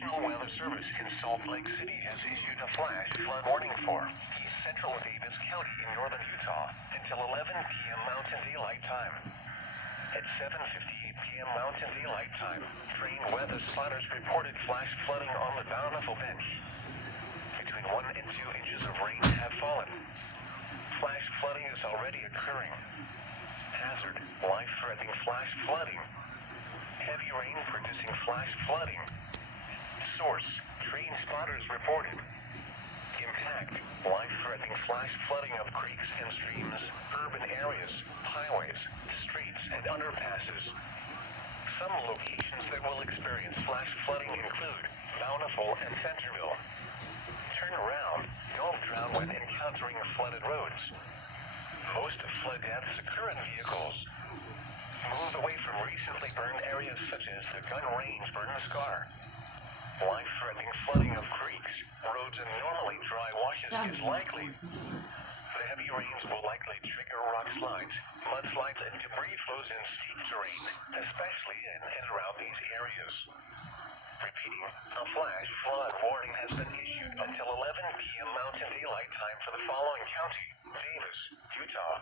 National Weather Service in Salt Lake City has issued a flash flood warning for East Central Davis County in northern Utah until 11 p.m. Mountain Daylight Time. At 7:58 p.m. Mountain Daylight Time, trained weather spotters reported flash flooding on the Bountiful Bench. Between 1 and 2 inches of rain have fallen. Flash flooding is already occurring. Hazard: life-threatening flash flooding. Heavy rain producing flash flooding. Source: trained spotters reported. Impact: life-threatening flash flooding of creeks and streams, urban areas, highways, streets, and underpasses. Some locations that will experience flash flooding include Bountiful and Centerville. Turn around. Don't drown when encountering flooded roads. Most flood deaths occur in vehicles. Move away from recently burned areas such as the Gun Range burn scar. Life-threatening flooding of creeks, roads, and normally dry washes is likely. The heavy rains will likely trigger rock slides, mudslides, and debris flows in steep terrain, especially in and around these areas. Repeating, a flash flood warning has been issued until 11 p.m. Mountain Daylight Time for the following county: Davis, Utah.